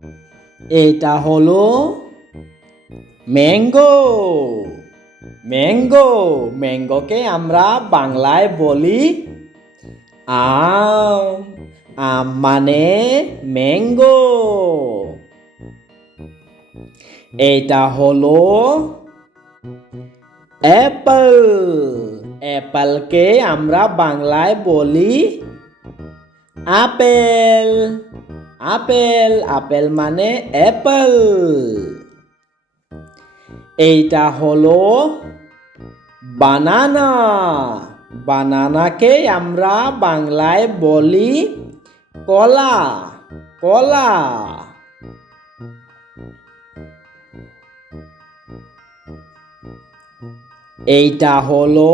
এটা হলো mango. Mango ম্যাঙ্গোকে আমরা বাংলায় বলি আম। আম মানে ম্যাঙ্গো। এটা হলো অ্যাপল। অ্যাপলকে আমরা বাংলায় বলি আপেল। আপেল আপেল মানে অ্যাপল। এইটা হলো বানানা। বানানাকে আমরা বাংলায় বলি কলা। কলা। এইটা হলো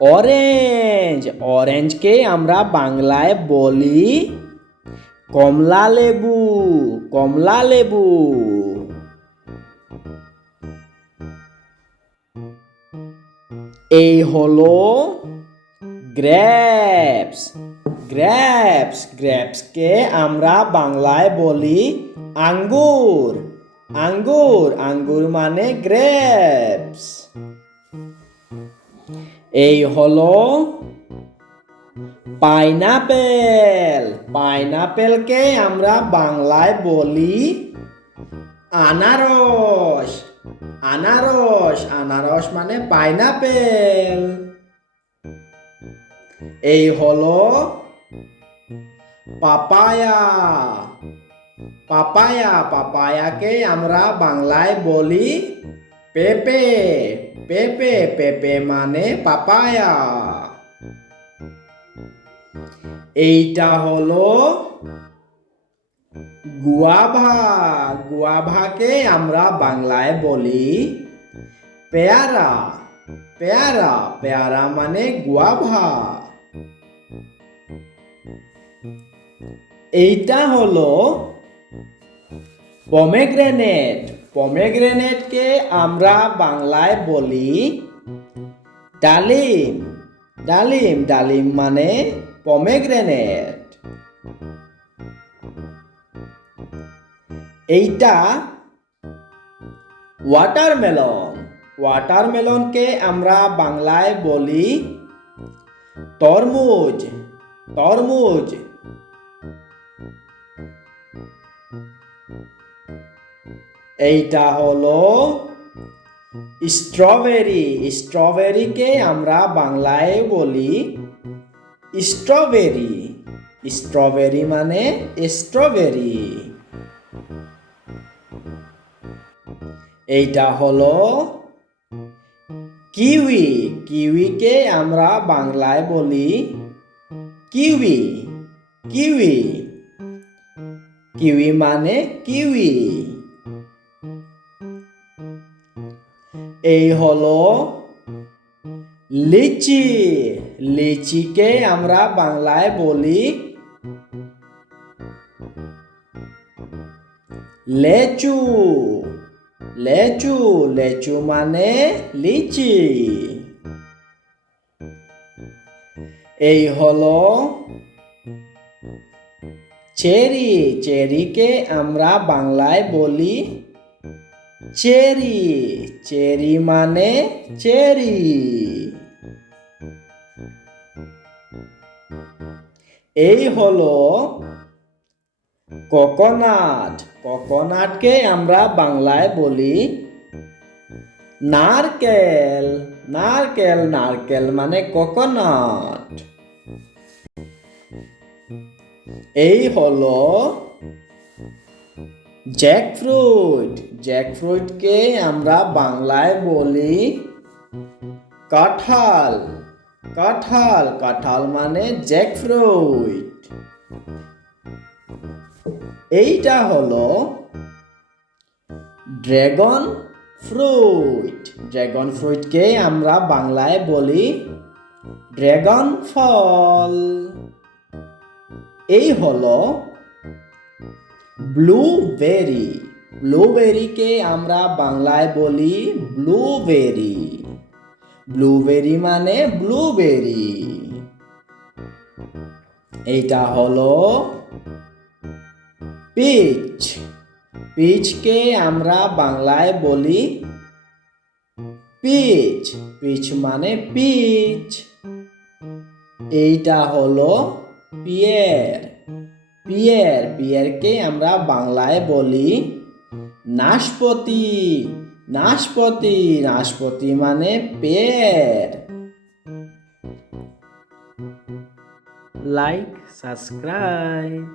অরেঞ্জ। অরেঞ্জকে আমরা বাংলায় বলি কমলা লেবু। কমলা লেবু। এই হলো গ্রেপস। গ্রেপস গ্রেপসকে আমরা বাংলায় বলি আঙ্গুর। আঙ্গুর আঙ্গুর মানে গ্রেপস। এই হলো পাইনাপেল। পাইনাপেলকে আমরা বাংলায় বলি আনারস। আনারস আনারস মানে পাইনাপেল। এই হলো পাপায়া। পাপায়া পাপায়াকে আমরা বাংলায় বলি পেঁপে। পেঁপে পেঁপে মানে পাপায়া। এইটা হলো গুয়াভা। গুয়াভাকে আমরা বাংলায় বলি পেয়ারা। পেয়ারা পেয়ারা মানে গুয়াভা। এইটা হলো পমেগ্রেনেট। পমেগ্রেনেটকে আমরা বাংলায় বলি ডালিম। ডালিম ডালিম মানে পমেগ্রেনেট। এইটা ওয়াটারমেলন। ওয়াটারমেলনকে আমরা বাংলায় বলি তরমুজ। তরমুজ। এইটা হলো স্ট্রবেরি। স্ট্রবেরিকে আমরা বাংলায় বলি স্ট্রবেরি। স্ট্রবেরি মানে স্ট্রবেরি। এইটা হলো কিউই। কিউইকে আমরা বাংলায় বলি কিউই। কিউই। কিউই মানে কিউই। এই হলো লিচি। লিচিকে আমরা বাংলায় বলি লেচু। লেচু লেচু মানে লিচি। এই হলো চেরি। চেরিকে আমরা বাংলায় বলি চেরি। চেরি মানে চেরি। এই হলো কোকোনাট। কোকোনাটকে আমরা বাংলায় বলি নারকেল। নারকেল নারকেল মানে কোকোনাট। এই হলো জ্যাকফ্রুট। জ্যাকফ্রুটকে আমরা বাংলায় বলি কাঁঠাল। কাঁঠাল কাঁঠাল মানে জ্যাকফ্রুট। এইটা হলো ড্রাগন ফ্রুট। ড্রাগন ফ্রুটকে আমরা বাংলায় বলি ড্রাগন ফল। এই হলো ব্লুবেরি। ব্লুবেরিকে আমরা বাংলায় বলি ব্লুবেরি। ব্লুবেরি মানে ব্লুবেরি। এইটা হলো পিচ। পিচকে আমরা বাংলায় বলি পিচ। পিচ মানে পিচ। এইটা হলো পিয়ার। পিয়ার। পিয়ারকে আমরা বাংলায় বলি নাশপাতি। নাশপাতি। নাশপাতি মানে পেয়ার। Like, subscribe.